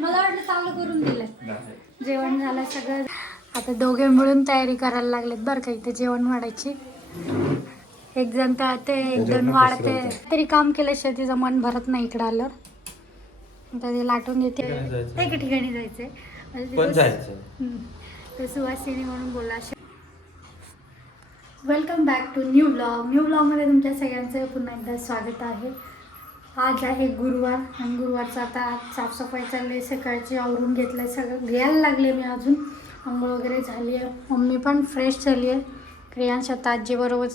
मला वाटलं चालू करून दिलं जेवण झालं सगळं. आता दोघे मिळून तयारी करायला लागलेत बरं का इथे जेवण वाढायची. एक जण तर ते एक जण वाढते. तरी काम केल्याशिवाय तिचं मन भरत नाही इकडं आलं. आता ते लाटून देते. एका ठिकाणी जायचंय. तर सुवासिनी म्हणून बोला welcome back to new blog new ब्लॉगमध्ये तुमच्या सगळ्यांचं पुन्हा एकदा स्वागत आहे. आज आहे गुरुवार आणि गुरुवारचं आता आज साफसफाई चालली आहे सकाळची आवरून घेतलं आहे सगळं. घ्यायला लागले मी अजून. आंघोळ वगैरे झाली आहे. मम्मी पण फ्रेश झाली आहे. क्रियांश आता आजीबरोबर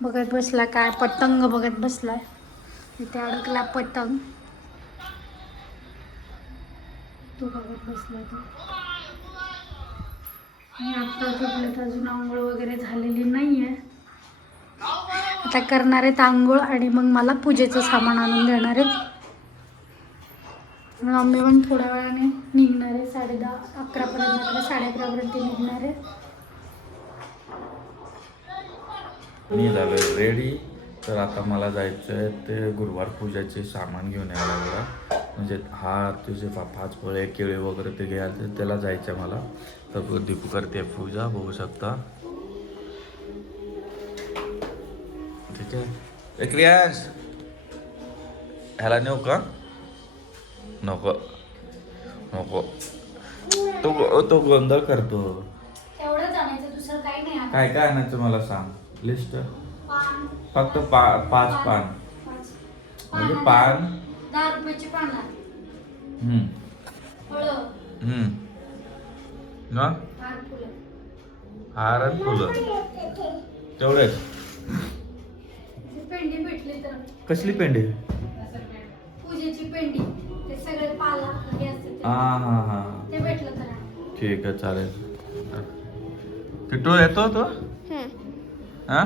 बघत बसला काय पतंग बघत बसला आहे इथे अडकला पतंग. तो बघत बसला तो. आणि आत्ता जोपर्यंत अजून आंघोळ वगैरे झालेली नाही आहे आता करणार आहेत आंघोळ आणि मग मला पूजेचं सामान आणून देणार आहेत. मम्मी पण थोड्या वेळाने निघणार आहे साडे दहा अकरापर्यंत साडे अकरापर्यंत निघणार आहे. मी झालोय रेडी तर आता मला जायचं आहे ते गुरुवार पूजाचे सामान घेऊन यायला लागला म्हणजे हा तुझे पा पाच फळे केळी वगैरे ते घ्यायचं त्याला जायचं आहे मला. तर दीपू करते पूजा बघू शकता. ठीक आहे. ए क्रियांश ह्याला नेऊ का? नको. नको. तो तो गोंधळ करतो. काय काय आणायचं मला सांग? लिस्ट पान. फक्त पा पाच पान. पाच. म्हणजे पान दहा रुपयाची पान हम्म, फळं. हम्म. ना? हार फुलं. हार आणि फुलं. तेवढेच. पेंडी भेटली तर कसली पेंडी? पूजेची पेंडी. ते सगळे पाला हे असते ते. हा हा हा. ते भेटलं तर आणा. ठीक आहे चालेल. किटू येतो तो? हा.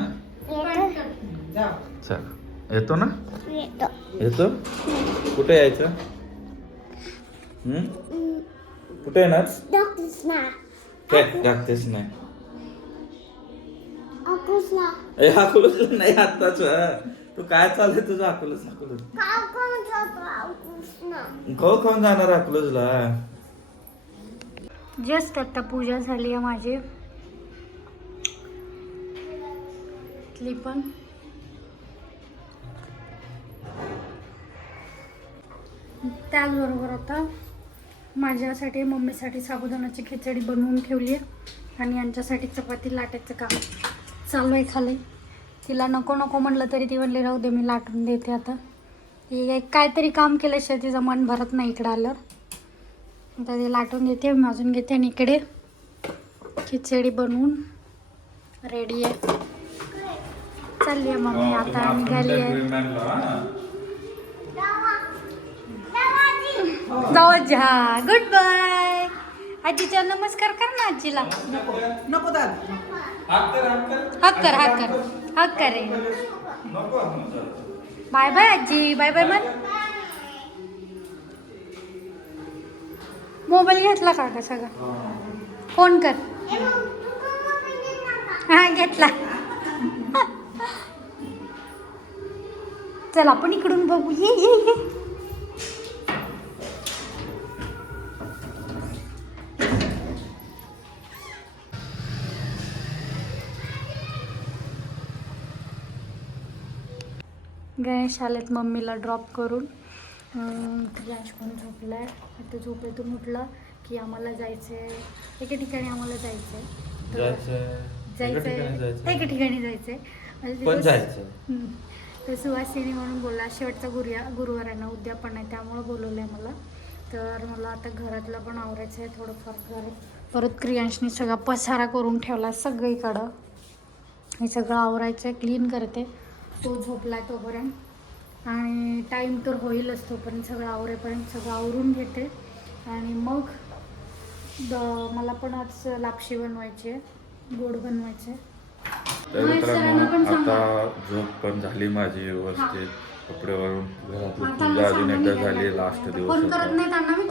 चल. येतो ना? येतो. कुठे यायचं? हम्म? कुठे येणार? काय? टाकतेच नाही. ए अकोलच नाही आत्ताच. तू काय चाललंय तुझं अकोलच अकोलच खाऊ खाऊन जाणार अकलूजला जस्ट आता पूजा झाली आहे माझी. इथली पण. त्याचबरोबर आता माझ्यासाठी मम्मीसाठी साबुदाण्याची खिचडी बनवून ठेवली आहे. आणि यांच्यासाठी चपाती लाटायचं काम. चालू आहे खाली. तिला नको नको म्हणलं तरी ती म्हणली राहू दे मी लाटून देते आता. हे एक काहीतरी काम केल्याशिवाय तिचं मन भरत नाही इकडं आलं. आता ते लाटून देते माजून घेते आणि इकडे खिचडी बनवून रेडी आहे. चालली आहे मम्मी आता निघाली आहे. जाऊ जा गुड बाय आजीच्या नमस्कार कर ना आजीला. नको दादा. हक कर हक कर. हक कर रे. बाय बाय आजी बाय बाय म्हण. मोबाईल घेतला का का सगळा? फोन कर. हा घेतला. चल आपण इकडून बघू. ये ये ये. गणेश आलेत मम्मीला ड्रॉप करून. क्रियांश पण झोपला आहे आता झोपेतून उठला की आम्हाला जायचं आहे एका ठिकाणी आम्हाला जायचं आहे ठिकाणी जायचं. एका ठिकाणी जायचं आहे म्हणजे. तर सुवासिनी म्हणून बोलला शेवटचा गुरुया गुरुवार आहे ना उद्या पण आहे त्यामुळं बोलवलं आहे मला. तर मला आता घरातलं पण आवरायचं आहे थोडंफार घर. परत क्रियांशनी सगळा पसारा करून ठेवला सगळीकडं. हे सगळं आवरायचं आहे क्लीन करते. तो झोपला तोपर्यंत. आणि टाईम तर होईलच तोपर्यंत सगळं आवरेपर्यंत सगळं आवरून घेते. आणि मग द मला पण आज लापशी बनवायची आहे गोड बनवायचे तर मित्रांनो. आता झोप पण झाली माझी व्यवस्थित. कपडे वरून घरातली पूजा अजून एकदा. झाली लास्ट दिवस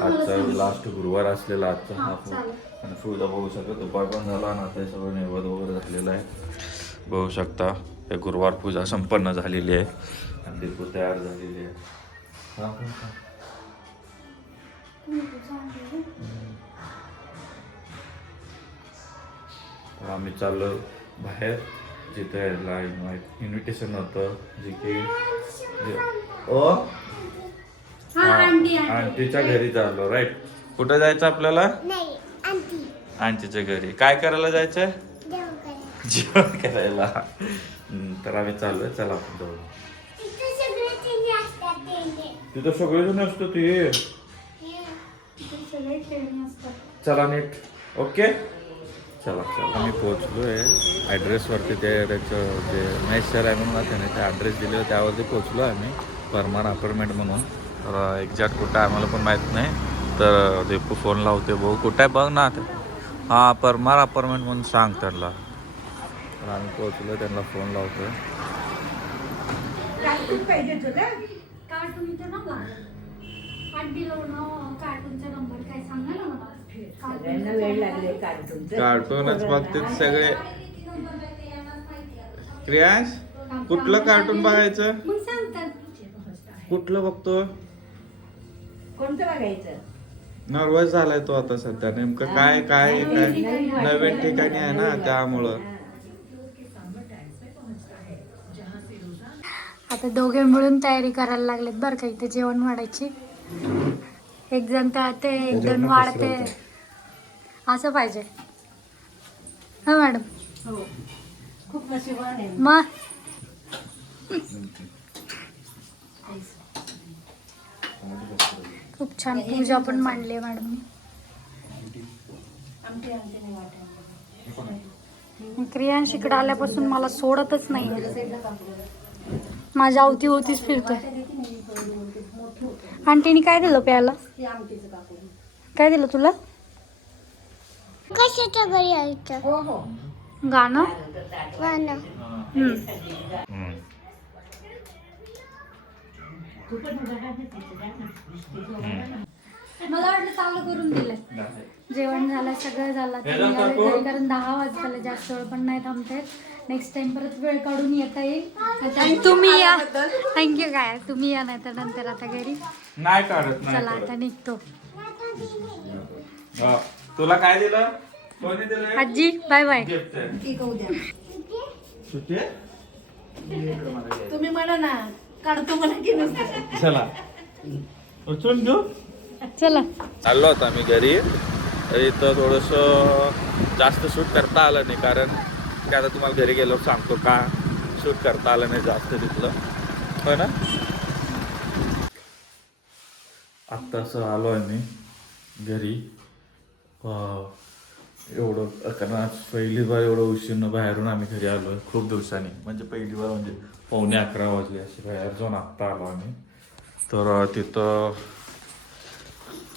आजचा. लास्ट गुरुवार असलेला आजचा हा. आणि फुलला बघू शकता दुपार पण झाला आणि आता सगळं नैवेद्य वगैरे झालेलं आहे. बघू शकता. हे गुरुवार पूजा संपन्न झालेली आहे. आणि तयार झालेली आहे. आम्ही चाललो बाहेर. जिथे यायला इन्व्हिटेशन होतं जे की आंटीच्या घरी चाललो राईट कुठं जायचं आपल्याला? नाही आंटी. आंटीच्या घरी. काय करायला जायचंय? जेवण करायला. तर आम्ही चाललोय. चला आपण जाऊ तिथं सगळे जण तिथं असतो ते चला नीट. ओके? चला चला. आम्ही पोहोचलोय. ॲड्रेसवरती ते त्याचं जे महेश सर आहे म्हणून त्याने ते ॲड्रेस दिले त्यावरती पोहोचलो आम्ही. परमान अपार्टमेंट म्हणून. तर एक्झॅक्ट कुठं आहे आम्हाला पण माहीत नाही. तर ते फोन लावते भाऊ कुठं आहे? बघ ना ते हां परमार अपार्टमेंट म्हणून सांग त्यांना तर आम्ही पोहोचलो त्यांना फोन तुला कार्टूनचं नाव आंटी नाव कार्टूनचा नंबर काय सांगा ना मला सगळ्यांना वेळ लागले कार्टूनचं कार्टूनच बघते सगळे. क्रियांश कुठलं कार्टून बघायचं? कुठलं बघतो? कोणतं बघायचं? नर्वस झालाय तो आता सध्या. नेमकं काय काय काय? नवीन ठिकाणी आहे ना त्यामुळं. आता दोघे मिळून तयारी करायला लागलेत बरं का इथे जेवण वाढायची. एक जण ते एक जण वाढते. असं पाहिजे. हा मॅडम? हो. खूप मग? खूप छान पूजा पण मांडली आहे मॅडम क्रियांश इकडे आल्यापासून मला सोडतच नाही माझ्या अवती होतीच फिरतोय. आंटीने काय दिलं प्यायला? काय दिलं तुला? कशाच्या घरी यायचं? हो हो. गाणं. मला वाटलं चालू करून दिलंय. जेवण झालं सगळं झालं. कारण दहा वाजले जास्त वेळ पण नाही थांबते नेक्स्ट टाइम परत वेळ काढून येता येईल. आता तुम्ही या. थँक्यू काय तुम्ही या नाही तर नंतर आता घरी. नाही काढत चला आता निघतो. हा. तुला काय दिलं? कोणी दिलं? आजी बाय बाय गिफ्ट ठीक आहे उद्या सुट्टी आहे? तुम्ही म्हणा ना काढतो मला की नसतं चला. उचलून घेऊ? चला. चाललो होतो आम्ही घरी. तर इथं थोडंसं जास्त शूट करता आलं नाही कारण की आता तुम्हाला घरी गेलो सांगतो का? शूट करता आलं नाही जास्त तिथलं. हो ना? आत्ता असं आलो आहे मी घरी. एवढं कारण आज पहिली बार एवढं उशीरनं बाहेरून आम्ही घरी आलो आहे खूप दिवसांनी. म्हणजे पहिली बार म्हणजे पावणे अकरा वाजले असे बाहेर जाऊन आत्ता आलो आम्ही. तर तिथं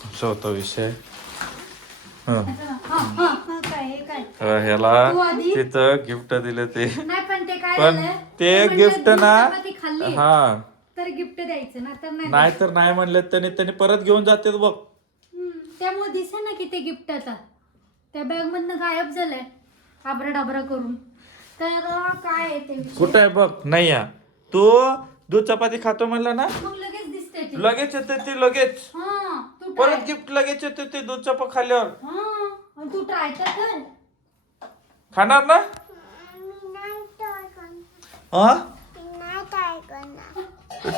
असा होता विषय. हां ह्याला? तिथं गिफ्ट दिलं ते. नाही पण ते काय पण झालंय? ते म्हणलं गिफ्ट ना चपाती खाल्ली. हा. तर गिफ्ट द्यायचं ना तर नाही. नाही तर नाही म्हणले त्याने. त्याने परत घेऊन जाते बघ. हम्म, त्यामुळे दिसे ना की ते गिफ्ट आता. त्या बॅग मधनं गायब झालंय आबरा डाबरा करून. तर अं, काय आहे ते विषय? कुठं आहे बघ? नाही या तू दूध चपाती खातो म्हणलं ना? मग लगेच दिसते ते. लगेच येते ते लगेच. हा तू परत गिफ्ट लगेच येते ते दूध चपा खाल्ल्यावर. हा आणि तू ट्राय तर कर. खाणार ना?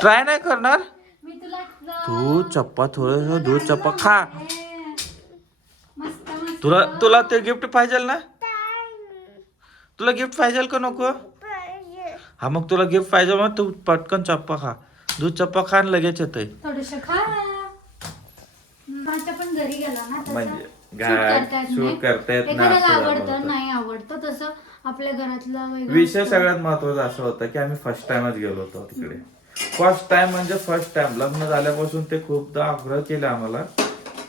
ट्राय नाही करणार? तू चप्पा थोडस दूध चप्पा खा. ए, मस्त मस्त तुला तुला ते गिफ्ट पाहिजे ना? तुला गिफ्ट पाहिजे का नको? हा मग तुला गिफ्ट पाहिजे मग तू पटकन चप्पा खा. दूध चप्पा खा लगेच येते म्हणजे shoot गा- करता येत shoot नाही. करता येत नाही एखाद्याला असं झालं आवडतं. नाही आवडतं तसं आपल्या घरातलं वेगळं विषय. सगळ्यात महत्त्वाचा असं होतं की आम्ही फर्स्ट टाइमच गेलो होतो तिकडे फर्स्ट टाइम म्हणजे फर्स्ट टाइम लग्न झाल्यापासून ते खूपदा आग्रह केले आम्हाला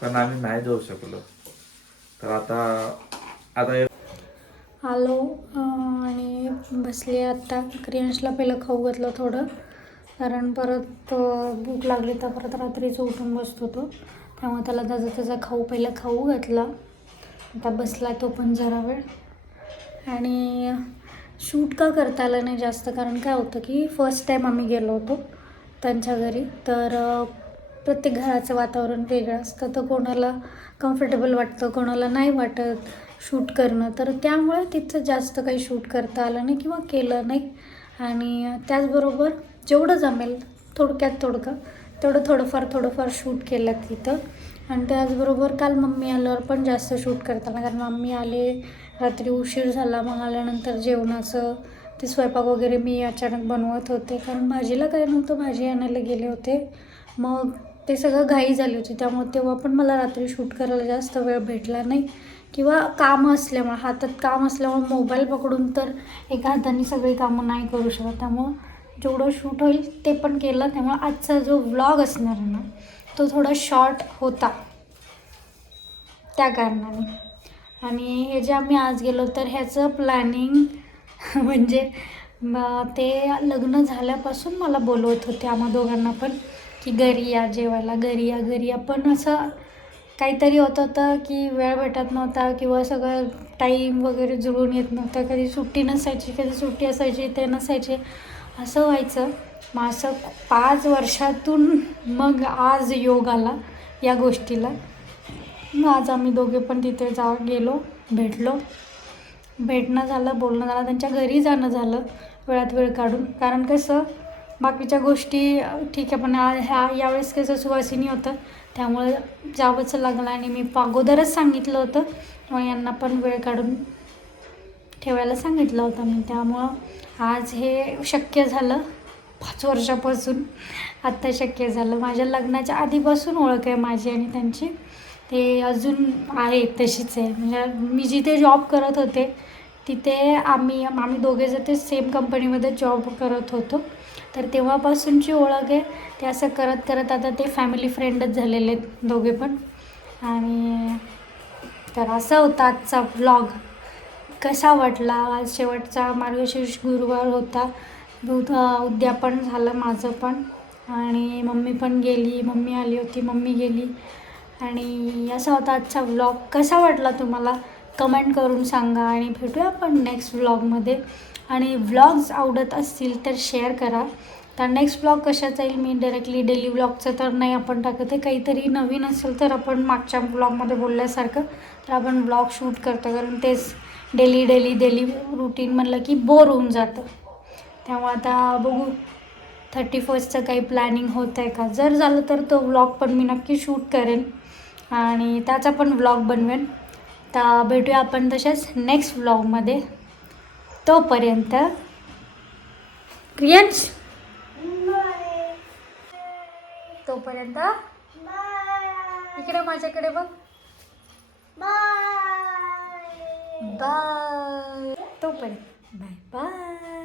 पण आम्ही नाही जाऊ शकलो तर आता आता आलो आणि बसले आत्ता क्रियांशला पहिलं खाऊ घातलं थोडं कारण परत भूक लागली तर परत रात्रीचं उठून बसतो तो त्यामुळे त्याला त्याचा त्याचा खाऊ पहिला खाऊ घातला. आता बसला तो पण जरा वेळ. आणि शूट का करता आलं नाही जास्त? कारण काय होतं की फर्स्ट टाईम आम्ही गेलो होतो त्यांच्या घरी. तर प्रत्येक घराचं वातावरण वेगळं असतं. तर कोणाला कम्फर्टेबल वाटतं कोणाला नाही वाटत शूट करणं. तर त्यामुळे तिथं जास्त काही शूट करता आलं नाही किंवा केलं नाही. आणि त्याचबरोबर जेवढं जमेल थोडक्यात थोडकं तेवढं थोडंफार थोडंफार शूट केलं तिथं. आणि त्याचबरोबर काल मम्मी आल्यावर पण जास्त शूट करताना कारण मम्मी आले रात्री उशीर झाला मग आल्यानंतर जेवणाचं ते स्वयंपाक वगैरे मी अचानक बनवत होते. कारण भाजीला काय नव्हतं भाजी आणायला गेले होते. मग ते सगळं घाई झाली होती. त्यामुळे तेव्हा पण मला रात्री शूट करायला जास्त वेळ भेटला नाही. किंवा कामं असल्यामुळे हातात काम असल्यामुळे मोबाईल पकडून तर एका हाताने सगळी कामं नाही करू शकत. त्यामुळं जेवढं शूट होईल ते पण केलं. त्यामुळे आजचा जो व्लॉग असणार ना तो थोडा शॉर्ट होता. त्या कारणाने. आणि हे जे आम्ही आज गेलो तर ह्याचं प्लॅनिंग म्हणजे ते लग्न झाल्यापासून मला बोलवत होते आम्हा दोघांना पण की घरी या जेवायला घरी या घरी या. पण असं काहीतरी होत होतं की वेळ भेटत नव्हता किंवा सगळं टाईम वगैरे जुळून येत नव्हतं. कधी सुट्टी नसायची कधी सुट्टी असायची ते नसायचे. असं व्हायचं मग असं पाच वर्षातून मग आज योग आला या गोष्टीला. मग आज आम्ही दोघे पण तिथे जा गेलो भेटलो. भेटणं झालं बोलणं झालं त्यांच्या घरी जाणं झालं वेळात वेळ काढून. कारण कसं बाकीच्या गोष्टी ठीक आहे पण ह्या यावेळेस कसं सुवासिनी होतं त्यामुळे जावंच लागलं. आणि मी अगोदरच सांगितलं होतं मग यांना पण वेळ काढून ठेवायला सांगितलं होतं मी. त्यामुळं आज हे शक्य झालं. पाच वर्षापासून आत्ता शक्य झालं. माझ्या लग्नाच्या आधीपासून ओळख आहे माझी आणि त्यांची. ते अजून आहे तशीच आहे. म्हणजे मी जिथे जॉब करत होते तिथे आम्ही आम्ही दोघे जर ते सेम कंपनीमध्ये जॉब करत होतो तर तेव्हापासूनची ओळख आहे. ते असं करत करत आता ते फॅमिली फ्रेंडच झालेले आहेत दोघे पण. आणि तर असा होता आजचा व्लॉग कसा वाटला? आज शेवटचा मार्गशीर्ष गुरुवार होता. उद्या उद्यापन झालं माझं पण. आणि मम्मी पण गेली. मम्मी आली होती. मम्मी गेली. आणि असा होता आजचा व्लॉग कसा वाटला तुम्हाला? कमेंट करून सांगा. आणि भेटूया आपण नेक्स्ट व्लॉगमध्ये आणि व्लॉग्स आवडत असतील तर शेअर करा. तर नेक्स्ट ब्लॉग कशाचा येईल? मी डायरेक्टली डेली ब्लॉगचं तर नाही आपण टाकत आहे. काहीतरी नवीन असेल तर आपण मागच्या ब्लॉगमध्ये बोलल्यासारखं तर आपण ब्लॉग शूट करतो. कारण तेच डेली डेली डेली रुटीन म्हणलं की बोर होऊन जातं. त्यामुळे आता बघू थर्टी फर्स्टचं काही प्लॅनिंग होत आहे का? जर झालं तर तो व्लॉग पण मी नक्की शूट करेन. आणि त्याचा पण व्लॉग बनवेन. तर भेटूया आपण तसेच नेक्स्ट व्लॉगमध्ये तोपर्यंत क्रियन्स! तोपर्यंत इकडे माझ्याकडे बघ. Bye. बाय तोपर्यंत बाय बाय